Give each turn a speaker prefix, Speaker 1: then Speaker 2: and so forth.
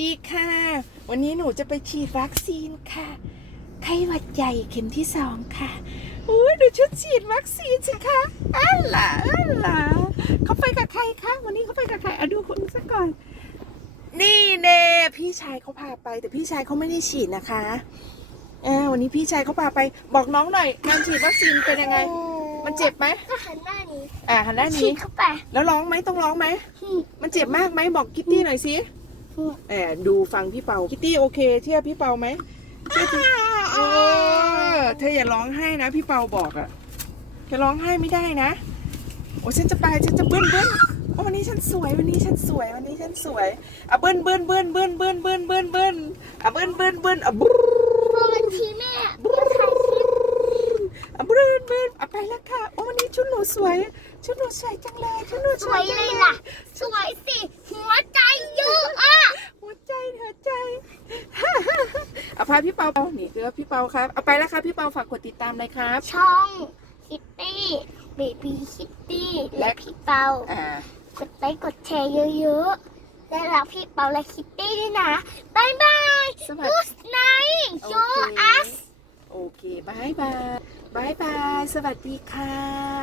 Speaker 1: ดีค่ะ วันนี้หนูจะไปฉีดวัคซีนค่ะ ไข้หวัดใหญ่เข็มที่สองค่ะอุ้ยดูชุดฉีดวัคซีนสิคะอัลล่ะอัลล่ะเขาไปกับใครคะ วันนี้เขาไปกับใครอะดูคนซะก่อน นี่เน่พี่ชายเขาพาไป แต่พี่ชายเขาไม่ได้ฉีดนะคะอ่าวันนี้พี่ชายเขาพาไป บอกน้องหน่อยการฉีดวัคซีนเป็นยังไง มันเจ็บไหม
Speaker 2: ก็หันหน้านี้
Speaker 1: อ่าหันด้าน
Speaker 2: ฉี
Speaker 1: นี้
Speaker 2: ดเข้าไป
Speaker 1: แล้วร้องไหมต้องร้องไหม
Speaker 2: อืม
Speaker 1: มันเจ็บมากไหมบอกคิตตี้หน่อยสิ
Speaker 2: อืม
Speaker 1: แอบดูฟังพี่เปาคิตตี้โอเค เชื่อพี่เปาไหมเชื่อพี่เออเธออย่าร้องไห้นะ พี่เปาบอกอะเธอร้องไห้ไม่ได้นะ โอ้ฉันจะไปฉันจะเบิ้ลเบิ้ลโอ้วันนี้ฉันสวยวันนี้ฉันสวยวันนี้ฉันสวยอะเบิ้ลเบิ้ลเบิ้ลเบิ้ลเบิ้ลเบิ้ลเบิ้ลเบิ้ลอะเบิ้ลเบิ้ลเบิ้ลอะบู๊
Speaker 2: พอมันทีแม่จะถ่ายคลิป
Speaker 1: อะเบิ้ลเบิ้ลอะไปแล้วค่ะโอ้วันนี้ชุดหนูสวยชุดหนูสวยจังเลยชุดหนู
Speaker 2: ส
Speaker 1: ส
Speaker 2: ว
Speaker 1: วย
Speaker 2: ย
Speaker 1: จัง
Speaker 2: เลย
Speaker 1: เลย
Speaker 2: ล่ะสวยสิ หัวใจเยอะอะ
Speaker 1: หัวใจหัวใจ เอาพาพี่เปานี่คือพี่เปาครับ เอาไปแล้วครับพี่เปาฝากกดติดตามเลยครับ
Speaker 2: ช่องคิตตี้เบบี้คิตตี้และพี่เปา
Speaker 1: อ่า
Speaker 2: กดไลค์กดแชร์เยอะๆและรักพี่เปาและคิตตี้ด้วยนะบายบาย
Speaker 1: สวัส
Speaker 2: กู
Speaker 1: ดี
Speaker 2: สไนท์โชว์อัส
Speaker 1: โอเคบายบายบายบาย สวัสดีค่ะ